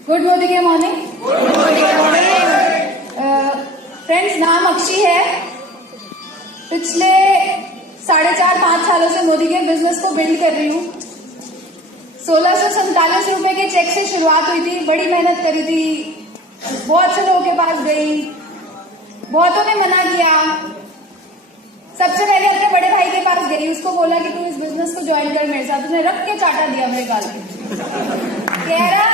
Good Modi के morning. Friends, नाम अक्षी है। पिछले 4.5-5 सालों से मोदी के बिजनेस को बिल्ड कर रही हूँ। 1647 रुपए के चेक से शुरुआत हुई थी। बड़ी मेहनत करी थी, बहुत से लोगों के पास गई, बहुतों ने मना किया। सबसे पहले अपने बड़े भाई के पास गई, उसको बोला कि तू इस बिजनेस को ज्वाइन कर मेरे साथ। उसने रख के चाटा दिया मेरे गाल पे। कह रहा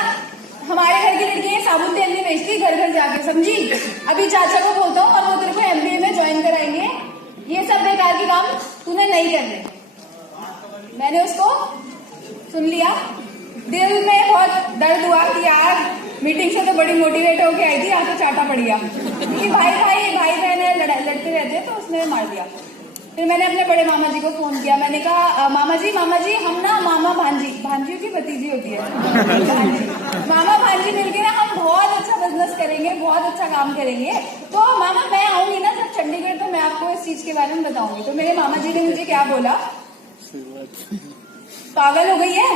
हमारे घर की लड़कियां साबुन तेल नहीं बेचती, घर घर जाके, समझी? अभी चाचा को बोलता हूँ और वो तेरे को MBA में ज्वाइन कराएंगे। ये सब बेकार के काम तूने नहीं करने। मैंने उसको सुन लिया। दिल में बहुत दर्द हुआ कि यार मीटिंग से तो बड़ी मोटिवेट होके आई थी, यहाँ तो चाटा पड़ गया। क्योंकि भाई बहन लड़ते रहते तो उसने मार दिया। फिर मैंने अपने बड़े मामा जी को फोन किया। मैंने कहा मामा जी हम ना मामा भांजी की भतीजी होती है मामा भांजी मिलके ना हम बहुत अच्छा बिजनेस करेंगे, बहुत अच्छा काम करेंगे। तो मामा मैं आऊंगी ना जब चंडीगढ़, तो मैं आपको इस चीज के बारे में बताऊंगी। तो मेरे मामा जी ने मुझे क्या बोला, पागल हो गई है?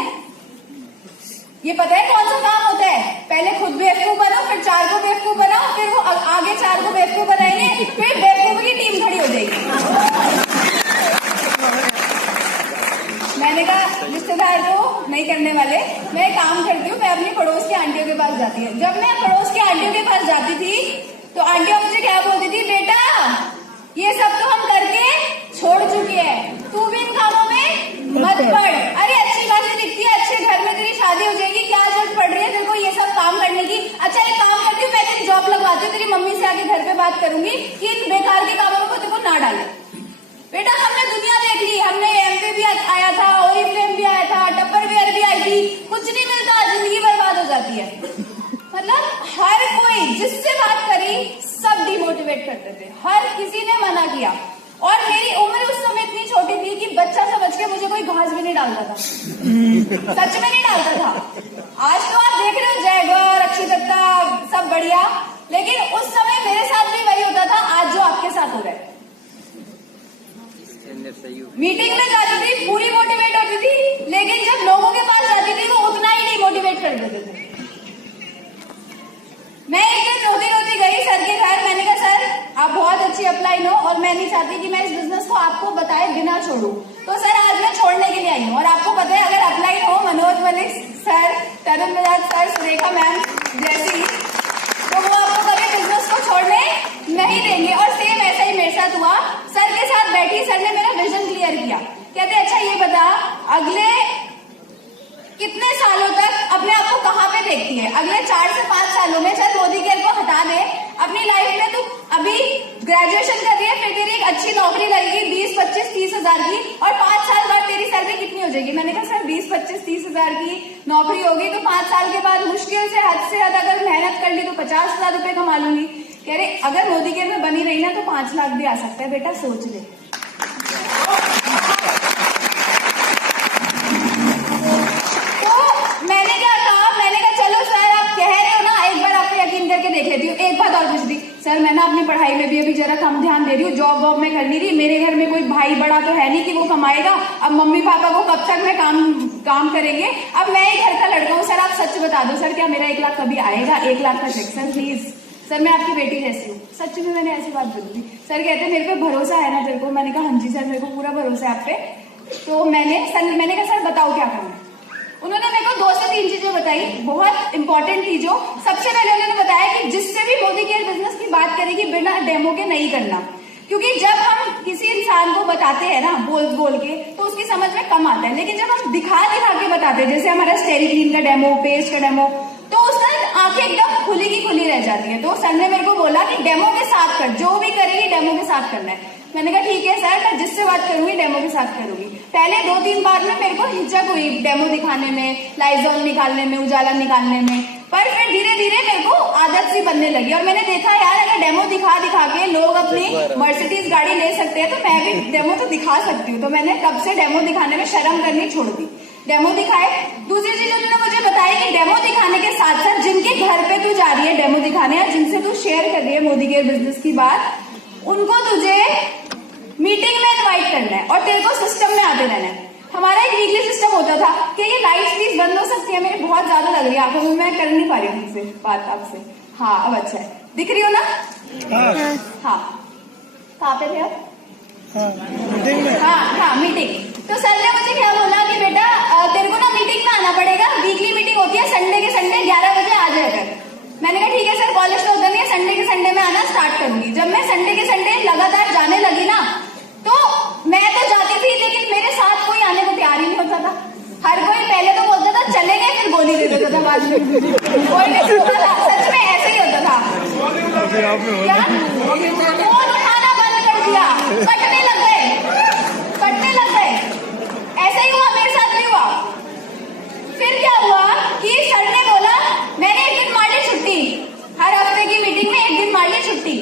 ये पता है कौन सा काम होता है? पहले खुद बेवकूफ बनो, फिर 4 को बेवकूफ बनाओ, फिर वो आगे 4 को बेवकूफ बनाएंगे, फिर बेवकूफ की टीम खड़ी हो जाएगी। मैंने कहा रिश्तेदार को नहीं करने वाले। मैं काम करती हूँ, मैं अपनी पड़ोस की आंटियों के पास जाती है। जब मैं पड़ोस की आंटियों के पास जाती थी तो आंटियां मुझे क्या बोलती थी, बेटा ये सब तो हम करके छोड़ चुके हैं, तू भी इन कामों में मत पड़। अरे अच्छी बातें दिखती है, अच्छे घर में तेरी शादी हो जाएगी, क्या जरूरत पड़ रही है तेरे को ये सब काम करने की? अच्छा एक काम करती हूँ, मैं तेरी जॉब लगवाती हूँ, तेरी मम्मी से आके घर पे बात करूंगी कि इन बेकार के कामों को तेरे को ना डाले। बेटा हमने दुनिया देख ली, हमने MV भी आया था, ओरिफ्लेम भी आया था, टप्परवेयर भी आई थी, कुछ नहीं मिलता, जिंदगी बर्बाद हो जाती है। मतलब हर कोई जिससे बात करी सब डिमोटिवेट करते थे, हर किसी ने मना किया। और मेरी उम्र उस समय इतनी छोटी थी कि बच्चा समझ के मुझे कोई घास भी नहीं डालता था। सच में नहीं डालता था। आज तो आप देख रहे हो जय गौर, अक्षय दत्ता, सब बढ़िया, लेकिन उस समय मेरे साथ भी वही होता था आज जो आपके साथ हो रहा है। मीटिंग में जाती थी पूरी मोटिवेट होती थी, लेकिन जब लोगों के पास जाती थी वो उतना ही डिमोटिवेट कर देते थे। मैं एक दिन रोती गई सर के घर। मैंने कहा सर आप बहुत अच्छी अपलाइन हो और मैं नहीं चाहती कि मैं इस बिजनेस को आपको बताए बिना छोड़ूं। तो सर आज मैं छोड़ने के लिए आई हूँ। और आपको पता है अगर अपलाइन हो Manoj Malik sir, Tarun Bajaj sir, Surekha ma'am जैसी, तो वो आपको कभी बिजनेस को छोड़ने नहीं देंगे। और सेम ऐसा ही मेरे साथ हुआ। सर के साथ बैठी, सर ने मेरा विजन क्लियर किया। कहते अच्छा ये बता अगले कितने सालों तक अपने आप को कहाँ पे देखती है? अगले 4 से 5 सालों में चल मोदी केयर को हटा दे, अपनी लाइफ में तू अभी ग्रेजुएशन कर रही है, फिर तेरी एक अच्छी नौकरी लगेगी 20, 25, 30 हजार की, और 5 साल बाद तेरी सैलरी कितनी हो जाएगी? मैंने कहा सर 20, 25, 30 हजार की नौकरी होगी तो 5 साल के बाद मुश्किल से हद से हद अगर मेहनत कर ली तो 50,000 रुपए कमा लूंगी। कह रहे अगर मोदी केयर में बनी रही ना तो 5 लाख भी आ सकता है, बेटा सोच ले। देख लेती हूँ। एक बात और पूछ दी, सर मैं ना अपनी पढ़ाई में भी अभी जरा कम ध्यान दे रही हूँ, जॉब वॉब में कर नहीं रही, मेरे घर में कोई भाई बड़ा तो है नहीं कि वो कमाएगा, अब मम्मी पापा को कब तक मैं काम करेंगे, अब मैं ही घर का लड़का हूँ। सर आप सच बता दो सर क्या मेरा 1 लाख कभी आएगा? 1 लाख का चेक सर प्लीज, सर मैं आपकी बेटी जैसी हूँ। सच में मैंने ऐसी बात बोली थी। सर कहते मेरे पे भरोसा है ना तेरे को? मैंने कहा हाँ जी सर मेरे को पूरा भरोसा है आप पे। तो मैंने कहा सर बताओ क्या करना। उन्होंने मेरे को 2 से 3 चीजें बताई, बहुत इंपॉर्टेंट थी। जो सबसे पहले उन्होंने बताया कि जिससे भी मोदी केयर बिजनेस की बात करेगी बिना डेमो के नहीं करना, क्योंकि जब हम किसी इंसान को बताते हैं ना बोल के तो उसकी समझ में कम आता है, लेकिन जब हम दिखा के बताते हैं, जैसे हमारा स्टेरिक्लीन का डेमो, पेस्ट का डेमो, तो उसका आंखें एकदम खुली की खुली रह जाती है। तो सर ने मेरे को बोला कि डेमो के साथ कर, जो भी करेगी डेमो के साथ करना है। मैंने कहा ठीक है सर, मैं जिससे बात करूंगी डेमो के साथ करूंगी। पहले 2-3 बार में मेरे को हिचक हुई डेमो दिखाने में, लाइजॉल निकालने में, उजाला निकालने में, पर फिर धीरे धीरे मेरे को आदत सी बनने लगी। और मैंने देखा यार अगर डेमो दिखा के लोग अपनी मर्सिडीज गाड़ी ले सकते हैं तो मैं भी डेमो तो दिखा सकती हूँ। तो मैंने तब से डेमो दिखाने में शर्म करनी छोड़ दी, डेमो दिखाए। दूसरी चीज उन्होंने मुझे बताया कि डेमो दिखाने के साथ साथ जिनके घर पे तू जा रही है डेमो दिखाने, या जिनसे तू शेयर कर रही है मोदी केयर बिजनेस की बात, उनको तुझे मीटिंग में इनवाइट करना है और तेरे को सिस्टम में आते रहना है। हमारा एक वीकली सिस्टम होता था कि ये लाइट्स प्लीज बंद हो सकती है, मेरे बहुत ज्यादा लग रही है आंखों में, मैं कर नहीं पा रही हूँ मुझसे बात आपसे। हाँ अब अच्छा है, दिख रही हो ना? हाँ कहाँ पे थे आप? मीटिंग में। हाँ मीटिंग। तो सर ने मुझे क्या बोला कि बेटा तेरे को ना मीटिंग में आना पड़ेगा, वीकली मीटिंग होती है संडे के संडे 11 बजे आ जाया कर। मैंने कहा ठीक है सर, कॉलेज तो उधर नहीं है, संडे के संडे में आना स्टार्ट करूंगी। जब मैं संडे के संडे लगातार जाने लगी ना, तो मैं तो जाती थी लेकिन मेरे साथ कोई आने को तैयार ही नहीं होता था। हर कोई पहले तो बोलता था चलेंगे, फिर गोली दे देता था बाद में। कोई नहीं सुनता था, सच में ऐसे ही होता था। क्या फोन उठाना बंद कर दिया, कटने लग गए, कटने लग गए। ऐसा ही हुआ, मेरे साथ भी हुआ। फिर क्या हुआ कि सर ने बोला, मैंने एक दिन मार ली छुट्टी, हर हफ्ते की मीटिंग में एक दिन मार ली छुट्टी।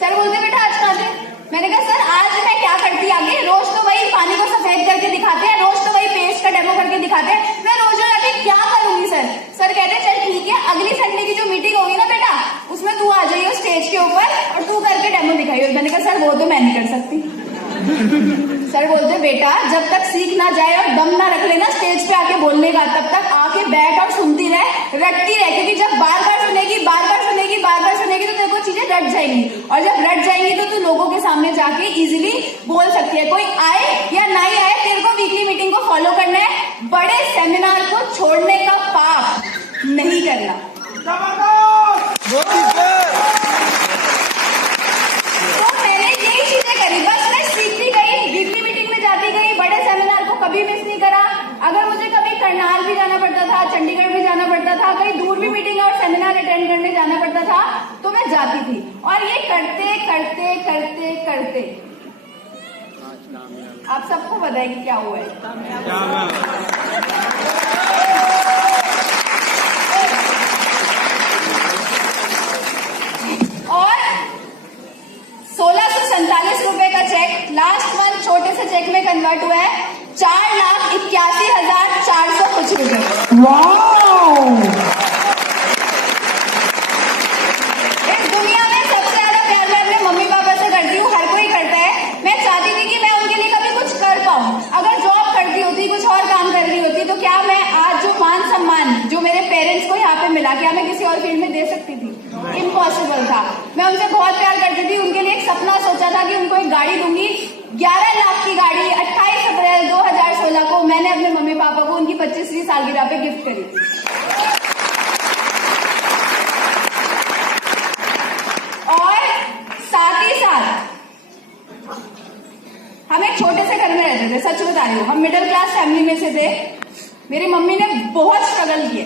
सर बोलते बेटा आज कहाँ थे? मैंने कहा सर आज मैं क्या करती आगे, रोज तो वही पानी को सफेद करके दिखाते हैं, रोज तो वही पेस्ट का डेमो करके दिखाते हैं, मैं रोज आके क्या करूंगी सर? सर कहते चल ठीक है, अगली संडे की जो मीटिंग होगी ना बेटा, उसमें तू आ जाइयो स्टेज के ऊपर और तू करके डेमो दिखाइयो। मैंने कहा सर वो तो मैं नहीं कर सकती। सर बोलते बेटा जब तक सीख ना जाए और दम ना रख लेना स्टेज पे आके बोलने का, तब तक आके बैठ और सुनती रहे, रटती रहे, क्योंकि जब बार बार सुनेगी बार बार सुनेगी बार बार सुनेगी तो तेरे को चीजें रट जाएंगी, और जब रट जाएंगी तो तू लोगों के सामने जाके इजीली बोल सकती है। कोई आए या नहीं आए, तेरे को वीकली मीटिंग को फॉलो करना है, बड़े सेमिनार को छोड़ने का पाप नहीं करना। तो मैंने यही चीजें करी, बस मैं सीखती गई, वीकली मीटिंग में जाती गई, बड़े सेमिनार को कभी मिस नहीं करा। अगर मुझे कभी करनाल भी जाना पड़ता था, चंडीगढ़ भी जाना पड़ता था, कहीं दूर भी मीटिंग और सेमिनार अटेंड करने जाना पड़ता था, तो मैं जाती थी। और ये करते करते करते करते आप सबको पता है कि क्या हुआ है। और 1647 रुपए का चेक लास्ट मंथ छोटे से चेक में कन्वर्ट हुआ है 4,81,400 कुछ रुपए। इस दुनिया में सबसे ज्यादा प्यार मैं अपने मम्मी पापा से करती हूँ, हर कोई करता है। मैं चाहती थी कि मैं उनके लिए कभी कुछ कर पाऊँ। अगर जॉब करती होती, कुछ और काम कर रही होती, तो क्या मैं आज जो मान सम्मान जो मेरे पेरेंट्स को यहाँ पे मिला, क्या मैं किसी और फील्ड में दे सकती थी? इम्पॉसिबल था। मैं उनसे बहुत प्यार करती थी, उनके लिए एक सपना सोचा था कि उनको एक गाड़ी दूंगी, 11 लाख की गाड़ी। 28 अप्रैल 2016 को मैंने अपने मम्मी पापा को उनकी 25वीं सालगिरह पे गिफ्ट करी। और साथ ही साथ हम एक छोटे से घर में रहते थे, सच बता रही हूँ, हम मिडिल क्लास फैमिली में से थे। मेरी मम्मी ने बहुत स्ट्रगल किया,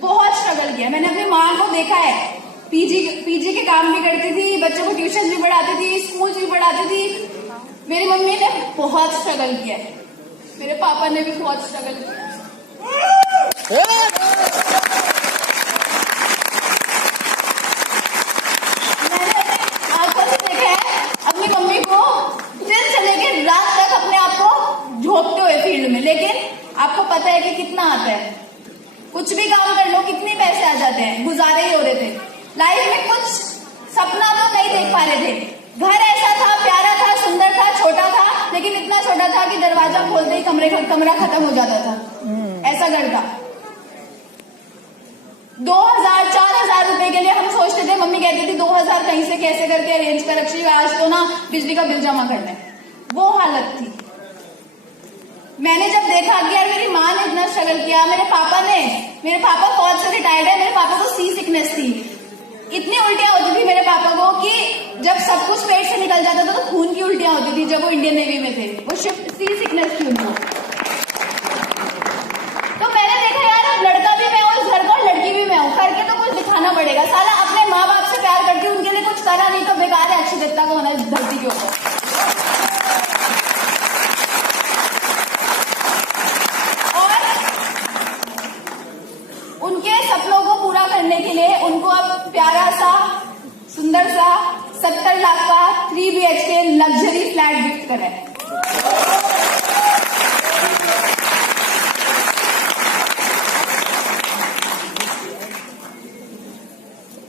बहुत स्ट्रगल किया। मैंने अपनी माँ को देखा है, पीजी के काम भी करती थी, बच्चों को ट्यूशन भी पढ़ाती थी, स्कूल भी पढ़ाती थी। मेरी मम्मी ने बहुत स्ट्रगल किया है, मेरे पापा ने भी बहुत स्ट्रगल किया। मैंने अपनी आंखों से देखा है अपनी मम्मी को दिन से लेकर रात तक अपने आप को झोंकते हुए फील्ड में, लेकिन आपको पता है कि कितना आता है, कुछ भी काम कर लो कितने पैसे आ जाते हैं, गुजारे ही हो रहे थे। लाइफ में कुछ सपना तो नहीं देख पा रहे थे। घर ऐसा था, प्यारा था, सुंदर था, छोटा था, लेकिन इतना छोटा था कि दरवाजा खोलते ही कमरा खत्म हो जाता था। ऐसा घर था। 2000-4000 रुपए के लिए हम सोचते थे, मम्मी कहती थी 2000 कहीं से कैसे करके अरेंज कर रखी, आज तो ना बिजली का बिल जमा करना है। वो हालत थी। मैंने जब देखा कि यार मेरी माँ ने इतना स्ट्रगल किया, मेरे पापा फौज से रिटायर्ड है, मेरे पापा को सी सिकनेस थी, इतनी उल्टियां होती थी मेरे पापा को कि जब सब कुछ पेट से निकल जाता था तो खून की उल्टियां होती थी। जब वो इंडियन नेवी में थे, वो शिफ्ट सी सिकनेस थी उनको। तो मैंने देखा यार अब लड़का भी मैं हूँ इस घर का और लड़की भी मैं हूँ, करके तो कुछ दिखाना पड़ेगा। साला अपने माँ बाप से प्यार करती हूँ, उनके लिए कुछ करा नहीं तो बेकार है अक्षयदत्ता का होना इस धरती के ऊपर। उनके सपनों को पूरा करने के लिए उनको अब प्यारा सा सुंदर सा 70 लाख का 3 BHK लग्जरी फ्लैट गिफ्ट करा है।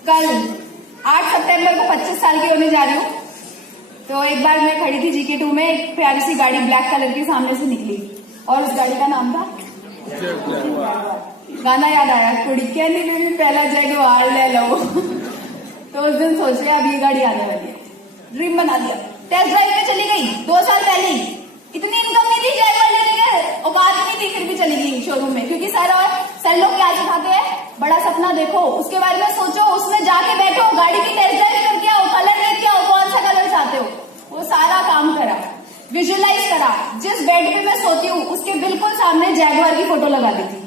कल 8 सितंबर को 25 साल की होने जा रही हूँ। तो एक बार मैं खड़ी थी GK2 में, एक प्यारी सी गाड़ी ब्लैक कलर की सामने से निकली और उस गाड़ी का नाम था गाना याद आया, कुड़ी कहनी भी पहला जगवार ले लो। तो उस दिन सोचे अब ये गाड़ी आने वाली है, ड्रीम बना दिया, टेस्ट ड्राइव में चली गई 2 साल पहले ही। इतनी इनकम नहीं थी जैगवार लेने के, औकात नहीं थी, फिर भी चली गई शोरूम में, क्योंकि सर लोग क्या सिखाते हैं, बड़ा सपना देखो, उसके बारे में सोचो, उसमें जाके बैठो, गाड़ी की टेस्ट ड्राइव करके आओ, कलर लेके आओ, कौन सा कलर चाहते हो, वो सारा काम करा, विजुअलाइज करा। जिस बेड पे मैं सोती हूँ उसके बिल्कुल सामने जैगवार की फोटो लगा दी थी,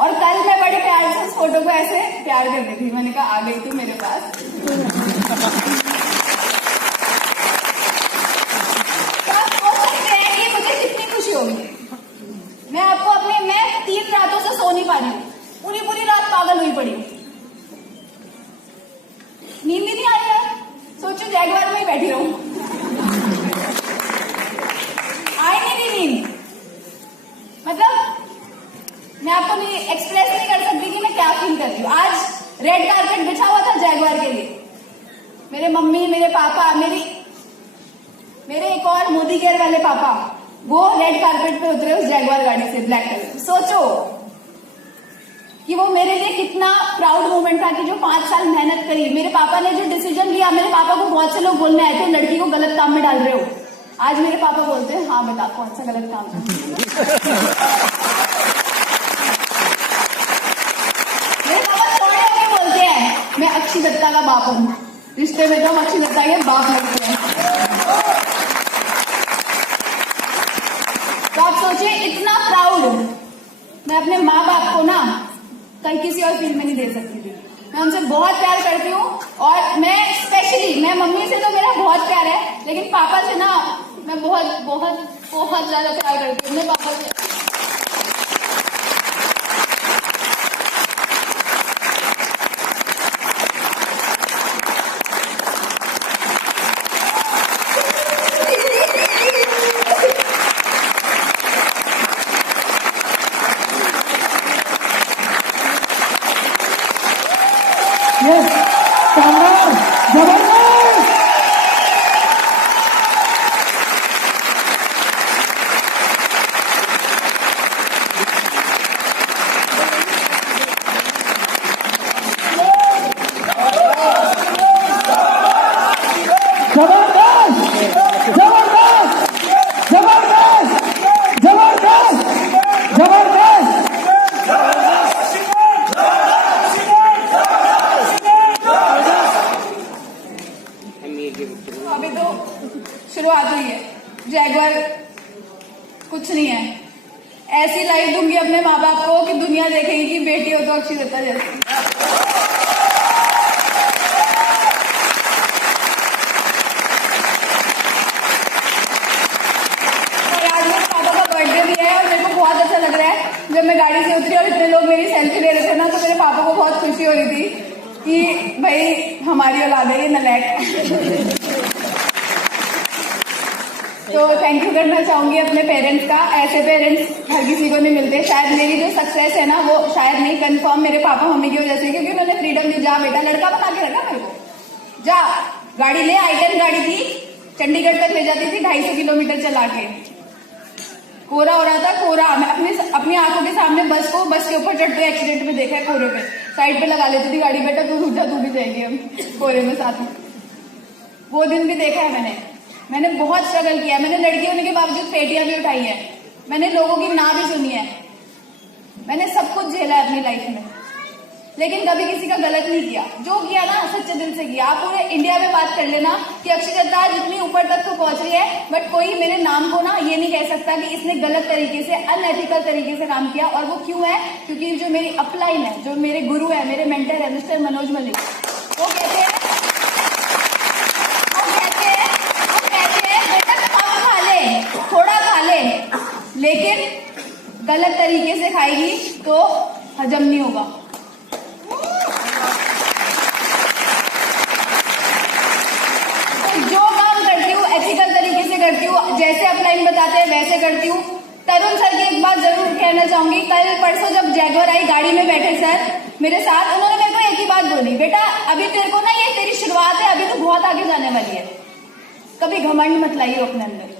और कल मैं बड़े प्यार से उस फोटो को ऐसे प्यार कर दी थी। मैंने कहा आ गई तू मेरे पास। तो आप सोच सकते हैं कि मुझे कितनी खुशी होगी। मैं आपको मैं 3 रातों से सो नहीं पा रही हूँ, पूरी रात पागल हुई पड़ी, नींद ही नहीं आ रही है। सोचो जैगवार में ही बैठी रहूं, आई नहीं थी नींद। मतलब मैं आपको नहीं एक्सप्रेस नहीं कर सकती कि मैं क्या फील कर रही हूँ। आज रेड कारपेट बिछा हुआ था जैगवार के लिए, मेरे मम्मी, मेरे पापा, मेरे एक और मोदी केयर वाले पापा, वो रेड कारपेट पे उतरे उस जैगवार गाड़ी से, ब्लैक कलर। सोचो कि वो मेरे लिए कितना प्राउड मोमेंट था कि जो 5 साल मेहनत करी, मेरे पापा ने जो डिसीजन लिया। मेरे पापा को बहुत से लोग बोलने आए थे लड़की को गलत काम में डाल रहे हो, आज मेरे पापा बोलते हैं हाँ बता कौन सा गलत काम था। मेरे पापा थोड़े होके बोलते हैं मैं अक्षी दत्ता का बाप हूँ, रिश्ते में तो हम अक्षी दत्ता के बाप लगते हैं। तो आप सोचिए इतना प्राउड मैं अपने माँ बाप को ना कहीं किसी और फील्ड में नहीं दे सकती थी। मैं उनसे बहुत प्यार करती हूँ, और मैं स्पेशली मैं मम्मी से तो मेरा बहुत प्यार है, लेकिन पापा से ना मैं बहुत बहुत बहुत ज्यादा प्यार करती हूँ अपने पापा से। यस, शानदार, जबरदस्त। जबरदस्त, जबरदस्त, जबरदस्त, जबरदस्त, जबरदस्त। अभी तो शुरुआत हुई है, जैगवार कुछ नहीं है। ऐसी लाइफ दूंगी अपने माँ बाप को कि दुनिया देखेगी कि बेटी हो तो अक्षी दत्ता जैसी। और आज मेरे पापा का बर्थडे भी है, और मेरे को बहुत अच्छा लग रहा है। जब मैं गाड़ी से उतरी और इतने लोग मेरी सेल्फी ले रहे थे ना, तो मेरे पापा को बहुत खुशी हो रही थी कि भाई हमारी औलाद है ये नलायक। तो थैंक यू करना चाहूंगी अपने पेरेंट्स का। ऐसे पेरेंट्स हर किसी को नहीं मिलते। शायद मेरी जो सक्सेस है ना वो शायद नहीं, कंफर्म मेरे पापा मम्मी की वजह से, क्योंकि उन्होंने फ्रीडम दी, जा बेटा लड़का बना के रखा मेरे को, जा गाड़ी ले। i10 गाड़ी थी, चंडीगढ़ तक ले जाती थी 250 किलोमीटर चला के। कोहरा हो रहा था, कोहरा मैं अपनी आंखों के सामने बस के ऊपर चढ़ते एक्सीडेंट में देखा है, कोहरे पे साइड पे लगा लेती थी गाड़ी, बेटा तू रुक जा, तू भी जाएगी हम कोहरे में साथ में। वो दिन भी देखा है मैंने बहुत स्ट्रगल किया। मैंने लड़की होने के बावजूद पेटियां भी उठाई है, मैंने लोगों की ना भी सुनी है, मैंने सब कुछ झेला है अपनी लाइफ में, लेकिन कभी किसी का गलत नहीं किया। जो किया ना सच्चे दिल से किया। आप पूरे इंडिया में बात कर लेना कि अक्षी दत्ता जितनी ऊपर तक तो पहुंच रही है, बट कोई मेरे नाम को ना ये नहीं कह सकता कि इसने गलत तरीके से, अनएथिकल तरीके से काम किया। और वो क्यों है? क्योंकि जो मेरी अपलाइन है, जो मेरे गुरु है, मेरे मेंटर है मिस्टर मनोज मलिक, वो कहते हैं बेटा कम खा ले, थोड़ा खा ले, लेकिन गलत तरीके से खाएगी तो हजम नहीं होगा। तो जो काम करती हूँ एथिकल तरीके से करती हूँ, जैसे अपलाइन बताते हैं वैसे करती हूँ। तरुण सर की एक बात जरूर कहना चाहूंगी। कल परसों जब जैगवार आई, गाड़ी में बैठे सर मेरे साथ, उन्होंने मेरे को एक ही बात बोली, बेटा अभी तेरे को ना ये तेरी शुरुआत है, अभी तो बहुत आगे जाने वाली है, कभी घमंड मत लाइए अपने अंदर।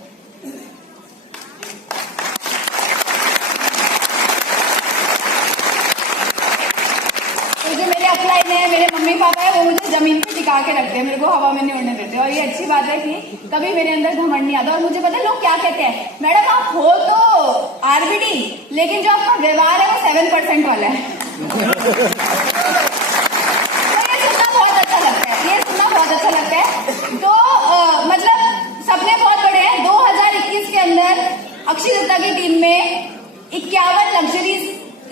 अपलाइन है, मेरे मम्मी पापा है, वो मुझे जमीन पे टिका के रखते हैं, मेरे को हवा में नहीं उड़ने देते। और ये अच्छी बात है कि कभी मेरे अंदर घमंड नहीं आता। और मुझे पता है लोग क्या कहते हैं, मैडम आप हो तो आरबीडी, लेकिन जो आपका व्यवहार है वो 7% वाला है। तो ये सुनना बहुत अच्छा लगता है, ये सुनना बहुत अच्छा लगता है। तो मतलब सपने बहुत बड़े हैं। 2021 के अंदर अक्षय दत्ता की टीम में 51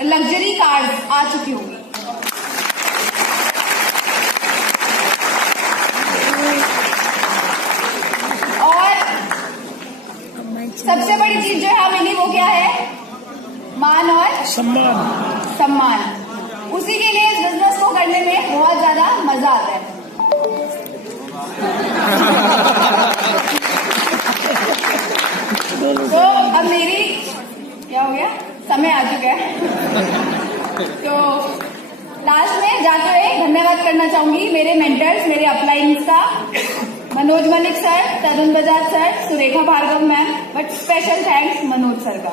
लग्जरी कार्स आ चुकी होंगी। और सबसे बड़ी चीज जो है मिली वो क्या है, मान और सम्मान। उसी के लिए इस बिजनेस को करने में बहुत ज्यादा मजा आता है। तो अब मेरी क्या हो गया, समय आ चुका है। तो लास्ट में जाते हुए धन्यवाद करना चाहूंगी मेरे मेंटर्स, मेरे अपलाइंस का, Manoj Malik sir, Tarun Bajaj sir, Surekha Bhargava ma'am, but special thanks Manoj sir का।